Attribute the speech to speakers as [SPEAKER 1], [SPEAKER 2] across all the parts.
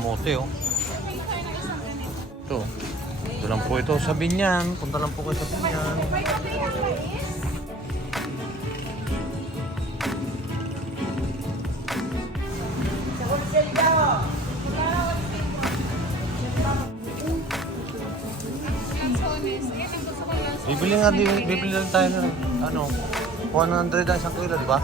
[SPEAKER 1] kamote oh. Ito. Ito lang po ito sa Binyan. Punta lang po kayo sa Binyan. Bibili nga bibili lang tayo ng ano, 100 ang isang kilo, di ba?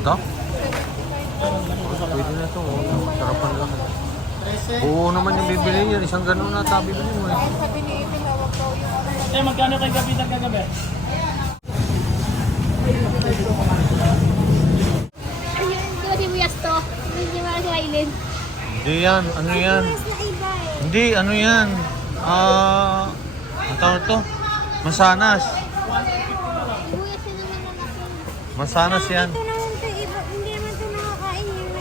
[SPEAKER 1] To? Pwede na to. oh. Sarapan lang. Oo naman yung bibili yan. Isang ganun na tabi mo eh.
[SPEAKER 2] Ay, sabi ni Ethan, hawag daw yung ano.
[SPEAKER 3] Eh, magkano kay kapitan kagabi?
[SPEAKER 2] Ayun, di ba si Muyas to? Hindi mo
[SPEAKER 1] yan. Ano yan?
[SPEAKER 2] Eh.
[SPEAKER 1] Hindi. Ano yan? Ah... ang tawag to? Masanas. Masanas yan.
[SPEAKER 2] Ito naman to, iba, hindi naman to nakakain. Yung,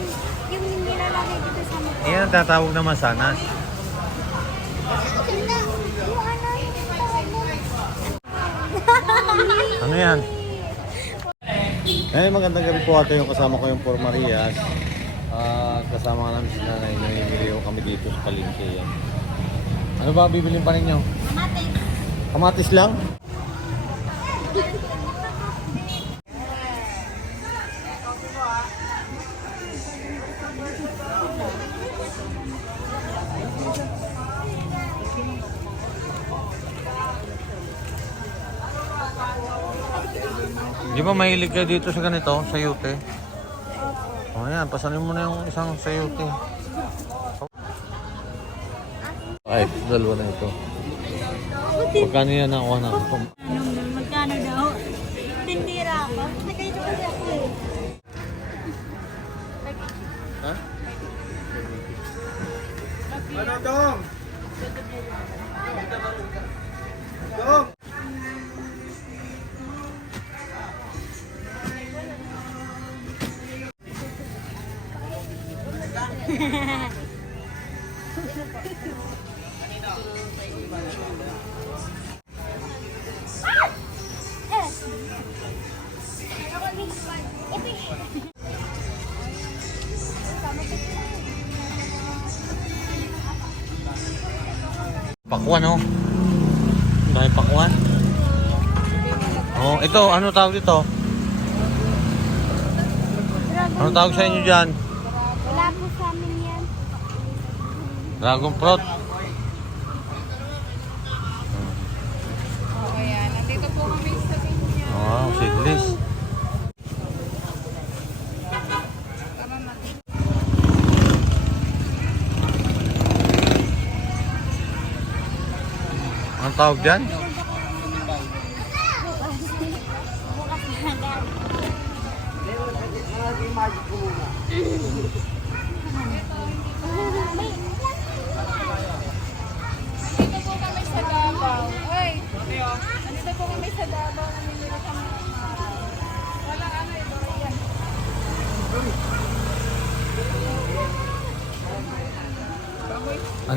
[SPEAKER 2] yung hindi lalagay dito sa mukha.
[SPEAKER 1] Yan ang tatawag na masanas.
[SPEAKER 2] Tingnan, yung ano,
[SPEAKER 1] yan? Eh, magandang gabi po ate yung kasama ko yung Por Marias. Ah, kasama ka namin si nanay. Ko kami dito sa Palengke. Ano ba bibilin pa ninyo?
[SPEAKER 2] Mate.
[SPEAKER 1] Kamatis lang? Di ba mahilig kayo dito sa ganito, sa yute? O yan, pasanin mo na yung isang sa yute. Ay, dalawa na ito. Magkano yan nakuha na?
[SPEAKER 2] Anong magkano daw? Tindira ba? Nakaito kasi ako eh.
[SPEAKER 1] Ha?
[SPEAKER 3] Ano dong? Dong!
[SPEAKER 1] Pakwan, oh. Ang dami pakwan. Oh, ito, ano tawag dito? Ano tawag sa inyo dyan?
[SPEAKER 2] Wala po sa amin yan.
[SPEAKER 1] Dragon fruit.
[SPEAKER 2] Oo yan. Nandito po kami sa kanya.
[SPEAKER 1] Oh, seedless. Ang tawag dyan?
[SPEAKER 2] Nandito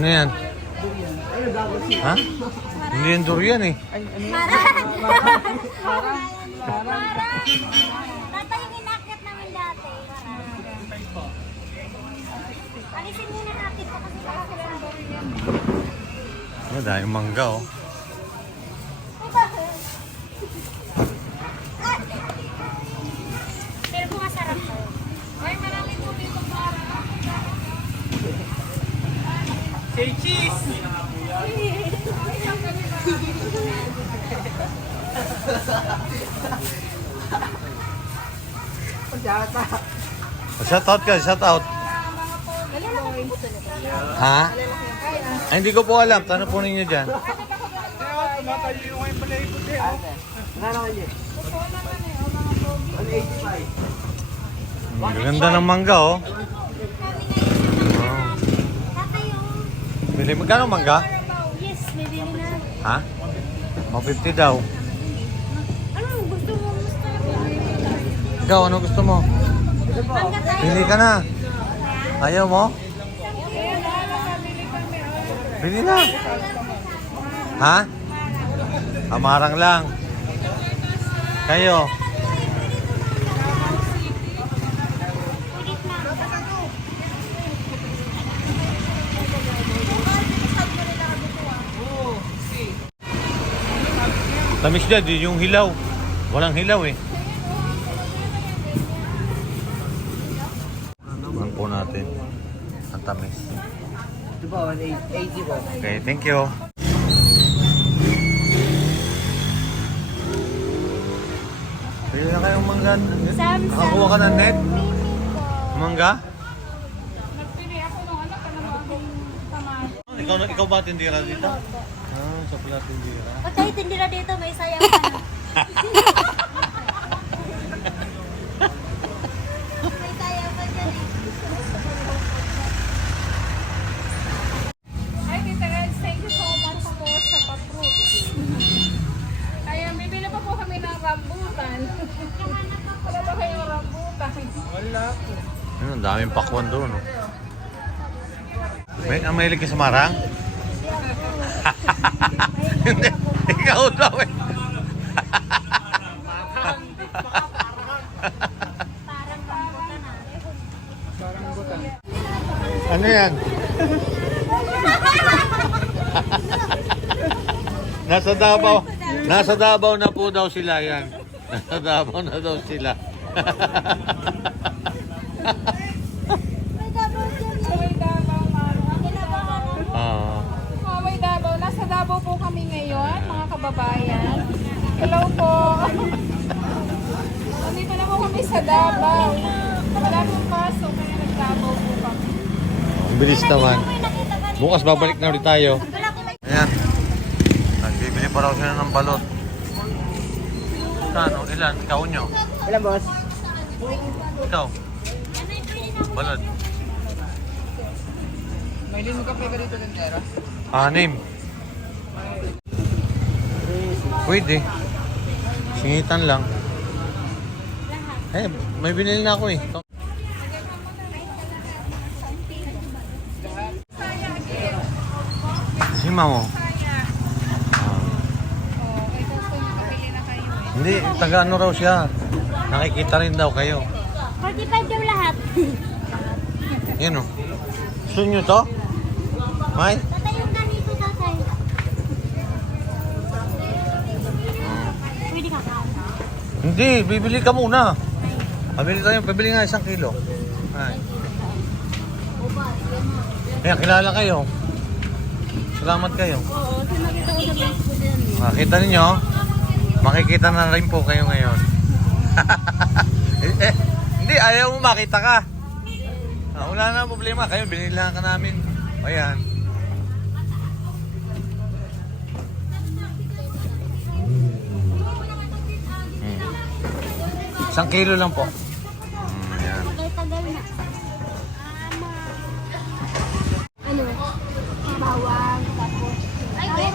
[SPEAKER 2] Ano
[SPEAKER 1] yan? Ha? Hindi yan durian eh.
[SPEAKER 2] Tata yung inakit namin dati. Alisin muna natin po kasi baka sila ng durian.
[SPEAKER 1] Ano, dahil mangga oh. Shout out ka, shout out.
[SPEAKER 2] Ha? Ay,
[SPEAKER 1] hindi ko po alam. Tanong po ninyo dyan. Ang ganda ng mangga, oh. Bili, magkano mangga?
[SPEAKER 4] Yes, may bili na.
[SPEAKER 1] Ha? Mga 50 daw.
[SPEAKER 4] Ano gusto mo? Gusto mo?
[SPEAKER 1] Ikaw, ano gusto mo? Bili ka na. Ayaw mo? Bili na. Ha? Amarang lang. Kayo. Tamis dyan, yung hilaw. Walang hilaw eh. Ano po natin? Ang tamis.
[SPEAKER 3] Ito ba, 180 po.
[SPEAKER 1] Okay, thank you. Pili na kayong mangga. Nakakuha ka ng net? Mangga?
[SPEAKER 2] Nagpili ako nung anak ka akong tamad.
[SPEAKER 1] Ikaw, ikaw ba tindira dito? Ah, sa pala tindira.
[SPEAKER 4] O tayo tindira dito, may sayaw ka na.
[SPEAKER 1] daming pakwan doon. No? May, ang mahilig ka sa marang? Hindi, ikaw daw eh. Ano yan? Nasa Davao. Nasa Davao na po daw sila yan. Nasa Davao na daw sila.
[SPEAKER 4] May double dyan eh.
[SPEAKER 2] May Davao, Maro.
[SPEAKER 4] Kinabahan ako.
[SPEAKER 1] Ah.
[SPEAKER 2] Oh, may Davao. Nasa Davao po kami ngayon, mga kababayan. Hello po. Nandito na po kami sa Davao. Wala pong paso, kaya nag-Davao po kami.
[SPEAKER 1] Ang bilis naman.
[SPEAKER 4] Ka
[SPEAKER 1] Bukas babalik na ulit tayo. Ayan. Nagbibili pa raw sila ng balot. Ano? Ilan? Ikaw nyo?
[SPEAKER 3] Ilan, boss?
[SPEAKER 1] Ikaw? Balot.
[SPEAKER 3] May lino ka pa dito ng tera?
[SPEAKER 1] Anim. Pwede. Singitan lang. Eh, may binili na ako eh. Hima mo.
[SPEAKER 2] Oh.
[SPEAKER 1] Hindi, taga ano raw siya. Nakikita rin daw kayo.
[SPEAKER 4] 45 daw lahat.
[SPEAKER 1] Yan o. Gusto nyo to? May?
[SPEAKER 4] Tatay yung ganito tatay. Pwede ka ka.
[SPEAKER 1] Hindi, bibili ka muna. Pabili tayo, pabili nga isang kilo. Ay. Kaya kilala kayo. Salamat kayo.
[SPEAKER 4] Oo, sinakita ko sa Facebook yan eh.
[SPEAKER 1] Makita ninyo, makikita na rin po kayo ngayon. eh, hindi, ayaw mo makita ka. Ah, wala na problema. Kayo, binilahan ka namin. Ayan. Hmm. Isang kilo lang po. Hmm, ayan.
[SPEAKER 4] Tagal-tagal na. Ano? Bawang, tapos. Ay, na.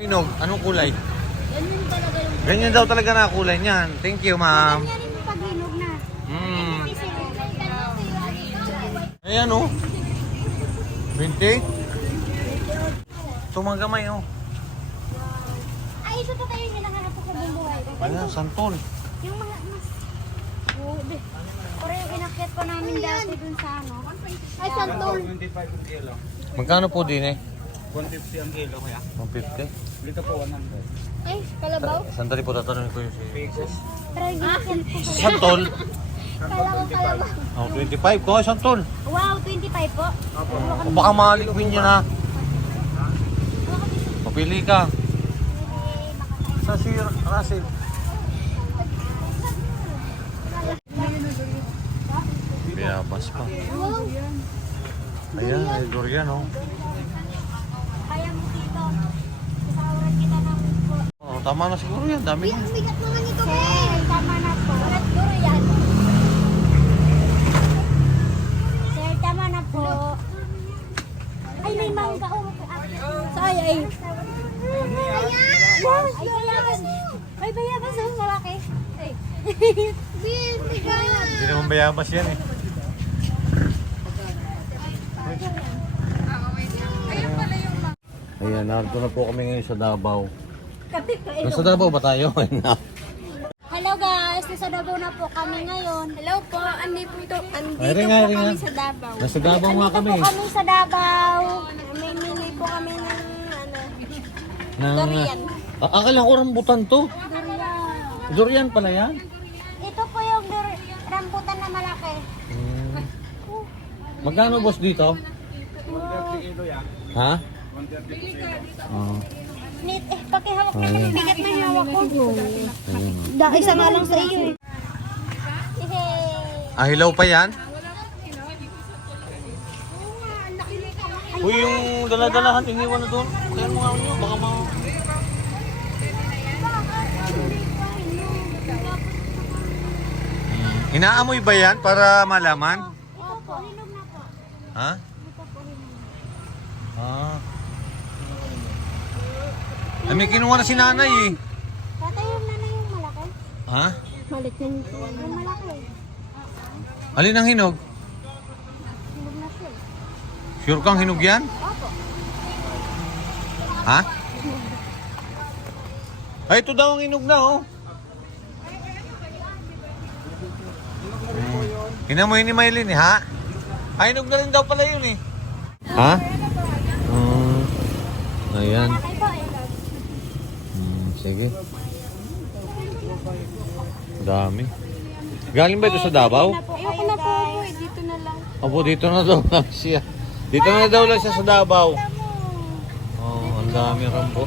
[SPEAKER 1] Inog, anong kulay?
[SPEAKER 4] Ganun talaga yung...
[SPEAKER 1] Ganyan daw talaga na kulay niyan. Thank you, ma'am.
[SPEAKER 4] Ganyan rin yung pag-inog na. Ganun
[SPEAKER 1] Ayan oh. 20? Tumagamay oh.
[SPEAKER 4] Ay, isa pa tayo yung hinahanap ko sa bumbuhay.
[SPEAKER 1] Ayan, santol.
[SPEAKER 4] Yung mga mas... Grabe. Pero yung inakyat pa namin dati dun sa ano. Ay, santol.
[SPEAKER 3] 25 ang kilo.
[SPEAKER 1] Magkano po din eh?
[SPEAKER 3] 150 ang kilo, kuya.
[SPEAKER 1] 150?
[SPEAKER 3] Dito po, 100.
[SPEAKER 4] Ay, kalabaw.
[SPEAKER 1] Sandali po tatanungin ko yung si...
[SPEAKER 4] Pero yung inakyat ko sa...
[SPEAKER 1] Santol?
[SPEAKER 4] Kala ko kalabaw.
[SPEAKER 1] Oh, 25 ko, santol.
[SPEAKER 4] Wow, 25 po.
[SPEAKER 1] O baka malikwin niya na. Papili ka. Sa si Russell. Biyabas pa. Ayan, ay durian oh.
[SPEAKER 4] Kaya mo dito. Isauran kita ng po.
[SPEAKER 1] Oh, tama na siguro yan, dami na.
[SPEAKER 4] bigat naman ito, Sir, tama na po. Siguro yan. Sir, tama na po. Ay, may mangga. Oh. Sa ay, ay. Yes, ay, bayabas. Ay, bayabas. Ang malaki. Ay.
[SPEAKER 1] Hindi naman bayabas yan eh. Ayan, narito na po kami ngayon sa Davao. Nasa Davao ba tayo?
[SPEAKER 4] Hello guys, nasa Davao na po kami ngayon. Hello po, andito po, andito
[SPEAKER 1] Ay, ringa,
[SPEAKER 4] po
[SPEAKER 1] ringa.
[SPEAKER 4] kami sa Davao.
[SPEAKER 1] Nasa Davao nga
[SPEAKER 4] Andito
[SPEAKER 1] kami.
[SPEAKER 4] po kami sa Davao. Namimili po kami ng ano,
[SPEAKER 1] Nang,
[SPEAKER 4] Durian.
[SPEAKER 1] Ah, akala ko rambutan to.
[SPEAKER 4] durian.
[SPEAKER 1] Durian pala yan.
[SPEAKER 4] Ito po yung dur- rambutan na malaki.
[SPEAKER 1] Hmm. Magkano boss dito? Ha? Oh,
[SPEAKER 4] Nit, eh, pakihawak
[SPEAKER 1] Ayan.
[SPEAKER 4] naman. Bigat na hawak ko. Da, isa nga lang sa iyo eh.
[SPEAKER 1] Ah, hilaw pa yan? Uy, yung daladalahan, iniwan na doon. Kaya mo nga nyo, baka ma... Inaamoy ba yan para malaman?
[SPEAKER 4] Opo, hinog na po.
[SPEAKER 1] Ha?
[SPEAKER 4] Hinog.
[SPEAKER 1] Ah. Ay, may kinuha na si nanay eh.
[SPEAKER 4] Tatay yung nanay yung malaki.
[SPEAKER 1] Ha?
[SPEAKER 4] Malit po. Yung malaki.
[SPEAKER 1] Alin ang hinog?
[SPEAKER 4] Hinog na siya.
[SPEAKER 1] Sure kang hinog yan?
[SPEAKER 4] Opo.
[SPEAKER 1] Ha? Ay, ito daw ang hinog na, oh. Hmm. Inamoy ni Maylin, eh, ha? Ay, hinog na rin daw pala yun, eh. Ha? Hmm. Ayan.
[SPEAKER 4] Eh.
[SPEAKER 1] Hmm, sige. Dami. Galing ba ito sa Davao?
[SPEAKER 4] Ayoko na po po eh. Dito na lang.
[SPEAKER 1] Opo, dito na daw lang siya. Dito na daw lang siya sa Davao. Oh, ang dami rambo.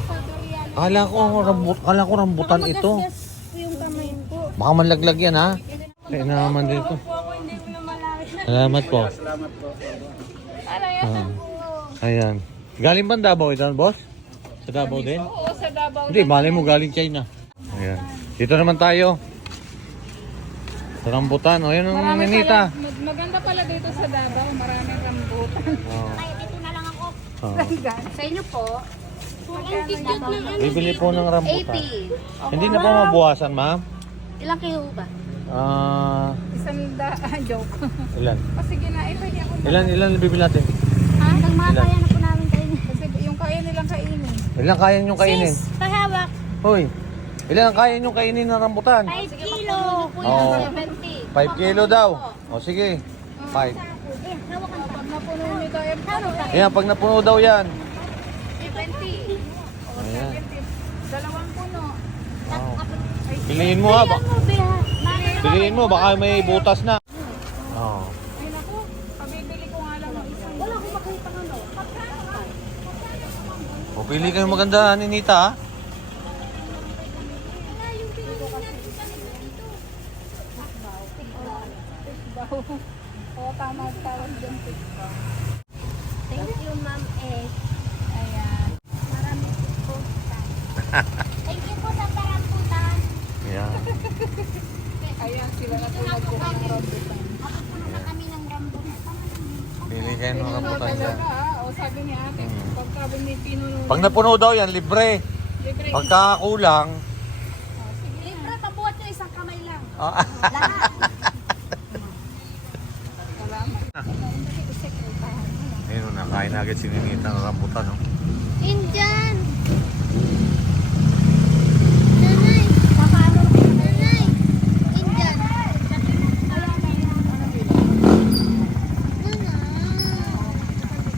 [SPEAKER 1] Kala ko rambut, kala ko rambutan ito.
[SPEAKER 4] yung kamay po.
[SPEAKER 1] Baka manlaglag yan ha. Kaya naman dito.
[SPEAKER 4] Na malaki.
[SPEAKER 1] Salamat po.
[SPEAKER 2] Ano yan?
[SPEAKER 1] Ah, ayan. Galing ba ang Davao ito, boss? Sa Davao din?
[SPEAKER 2] Oo, sa Davao.
[SPEAKER 1] Hindi, malay mo galing China. Ayan. Dito naman tayo. Sa rambutan. O, yan ang
[SPEAKER 2] Marami
[SPEAKER 1] ninita.
[SPEAKER 2] pala, mag- maganda pala dito sa Davao. Maraming rambutan.
[SPEAKER 1] Oh.
[SPEAKER 4] Kaya dito na lang ako.
[SPEAKER 1] Oh.
[SPEAKER 2] Sa inyo po?
[SPEAKER 4] Ang na ano.
[SPEAKER 1] Bibili po ng rambutan. Hindi na po mabuwasan, ma'am?
[SPEAKER 4] Ilang kilo ba?
[SPEAKER 1] Ah,
[SPEAKER 2] Isang da... Ah, joke.
[SPEAKER 1] ilan?
[SPEAKER 2] O sige na, eh, pwede ako na.
[SPEAKER 1] Ilan, ilan bibili natin?
[SPEAKER 4] Ha? Nagmakaya na po namin kayo.
[SPEAKER 2] Kasi yung kaya nilang kainin.
[SPEAKER 1] Ilan kaya nyo kainin?
[SPEAKER 4] Sis, pahawak.
[SPEAKER 1] Hoy, ilan ang kaya nyo kainin ng rambutan?
[SPEAKER 4] 5 kilo.
[SPEAKER 1] Oo.
[SPEAKER 4] 70.
[SPEAKER 1] 5 kilo daw. O sige, 5.
[SPEAKER 4] Eh, hawakan ka.
[SPEAKER 2] Pag napuno ni kaya
[SPEAKER 4] ka?
[SPEAKER 1] Ayan, pag napuno daw yan.
[SPEAKER 2] 20.
[SPEAKER 1] Ayan.
[SPEAKER 2] Dalawang puno.
[SPEAKER 1] Wow. Piliin mo ha. Ba
[SPEAKER 4] Beha? Mami,
[SPEAKER 1] piliin mo, baka may butas na. Oo.
[SPEAKER 2] Ay naku, pabibili ko nga lang ng isang.
[SPEAKER 4] Wala akong makita ng ano.
[SPEAKER 1] O pili kayo maganda, Ninita ha.
[SPEAKER 2] Oo, tama ang tawag dyan.
[SPEAKER 4] Thank you, Ma'am Eh.
[SPEAKER 2] Ayan.
[SPEAKER 4] Marami po. Thank you po sa taramputan.
[SPEAKER 1] Ayan.
[SPEAKER 2] Ayan, sila na po nagkuha ng rambutan.
[SPEAKER 4] Makapuno na kami ng rambutan.
[SPEAKER 1] Pili kayo ng rambutan dyan.
[SPEAKER 2] Talaga ah. O sabi ni ate,
[SPEAKER 1] Hmm.
[SPEAKER 2] pagka may
[SPEAKER 1] napuno daw yan, libre.
[SPEAKER 2] Libre.
[SPEAKER 1] Pagka kulang,
[SPEAKER 4] Libre, pabuhat nyo isang kamay lang.
[SPEAKER 1] ah,
[SPEAKER 2] Salamat.
[SPEAKER 1] ayun, nakain na agad si Ninita ng rambutan. No?
[SPEAKER 4] Indian! Nanay! Paano? Nanay! Indian!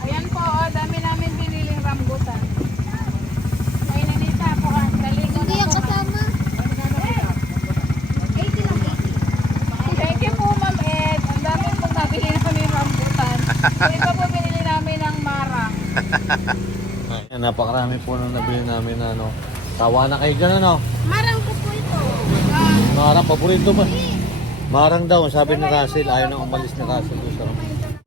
[SPEAKER 2] Ayan po, oh, dami namin biniling rambutan. Ay, nanita po, ah, daligo
[SPEAKER 4] Hindi
[SPEAKER 2] na
[SPEAKER 4] ang
[SPEAKER 2] po.
[SPEAKER 4] kasama. 80 lang, 80.
[SPEAKER 2] Thank you po, Ma'am Ed. Ang dami pong nabili namin rambutan. Yung iba po binili namin ng marang.
[SPEAKER 1] Ayan, napakarami po nang nabili namin na ano. Tawa na kayo dyan ano.
[SPEAKER 4] Marang ko po ito.
[SPEAKER 1] Marang, paborito mo. Marang daw, sabi ni Russell, ayaw nang umalis ni Russell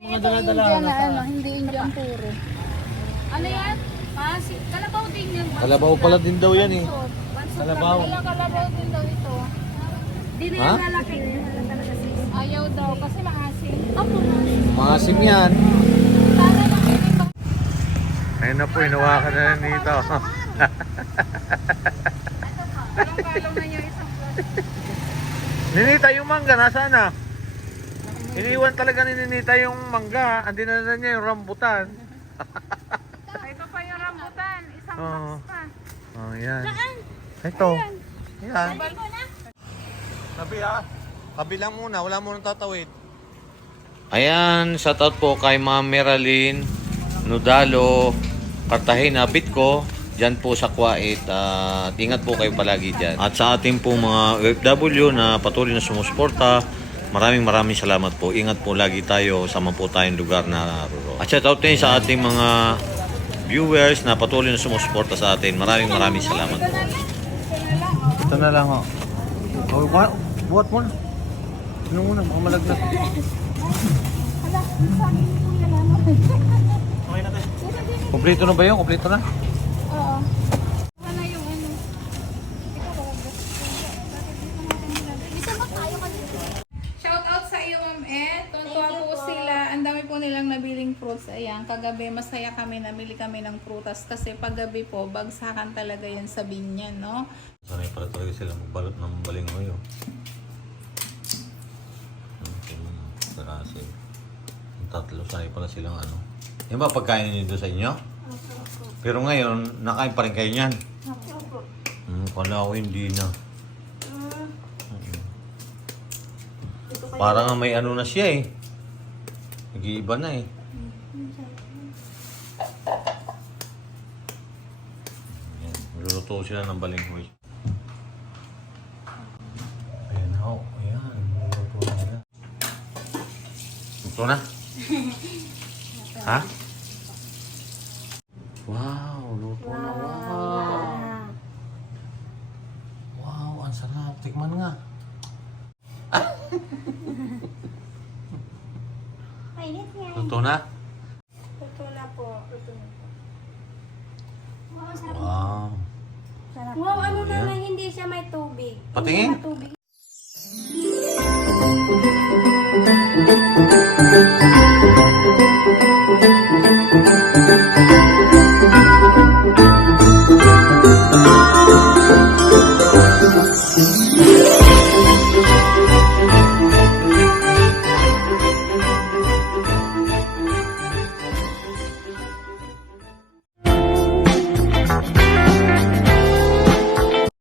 [SPEAKER 1] Mga dala-dala
[SPEAKER 2] na
[SPEAKER 1] na
[SPEAKER 2] ano, hindi Indian puro. Ano yan? Pasi. Kalabaw din yan.
[SPEAKER 1] Kalabaw pala din daw yan eh.
[SPEAKER 2] Kalabaw.
[SPEAKER 1] Kalabaw.
[SPEAKER 2] Wala kalabaw din daw ito.
[SPEAKER 4] Di na na talaga sis.
[SPEAKER 2] Ayaw daw kasi maasim.
[SPEAKER 4] Opo.
[SPEAKER 1] Maasim yan.
[SPEAKER 2] Sana lang hindi pa.
[SPEAKER 1] Ayun na po, inawakan na yan dito. Ninita yung mangga, nasaan na? Iniwan talaga ni Ninita yung mangga. Andi na na niya yung rambutan.
[SPEAKER 2] Ito pa yung rambutan. Isang box pa.
[SPEAKER 1] Oh, yan. Ito. Yan. Tabi ah. Tabi lang muna, wala mo nang tatawid. Ayan, shoutout po kay Ma'am Meralyn Nudalo Cartagena Bitco Diyan po sa Kuwait at ingat po kayo palagi dyan. At sa ating po mga OFW na patuloy na sumusuporta, maraming maraming salamat po. Ingat po lagi tayo sa mga po tayong lugar na naroroon. At shoutout din sa ating mga viewers na patuloy na sumusuporta sa atin. Maraming maraming salamat po. Ito na lang oh. Oh, wa- buhat mo na. Ano muna, baka malaglag. Kompleto na ba yun? Kompleto na?
[SPEAKER 2] Oo. Ano yung ano? Shout out sa iyo, Ma'am Ed. Tuntua po sila. Ang dami po nilang nabiling fruits. Ayan, kagabi masaya kami, namili kami ng prutas kasi paggabi po, bagsakan talaga yan sa binyan, no?
[SPEAKER 1] Sanay pala talaga sila magbalot ng balingoy. Oh. Yung tatlo, sanay pala silang ano. Yan ba pagkain niyo doon sa inyo? Pero ngayon, nakain pa rin kayo niyan. Hmm, kala ko hindi na. Parang nga may ano na siya eh. Nag-iiba na eh. Yan, Luluto sila ng balinghoy. Ayan na ho. Ayan. Luluto na. Luto na? ha? Wow, luto na. Wow. Wow, ang sarap. Tikman nga.
[SPEAKER 4] Mainit nga.
[SPEAKER 1] Luto na?
[SPEAKER 2] Ito na po. Ito na po.
[SPEAKER 4] Oo, sarap.
[SPEAKER 1] Wow.
[SPEAKER 4] Wow, ano na lang hindi siya may tubig.
[SPEAKER 1] Patingin?
[SPEAKER 4] Hindi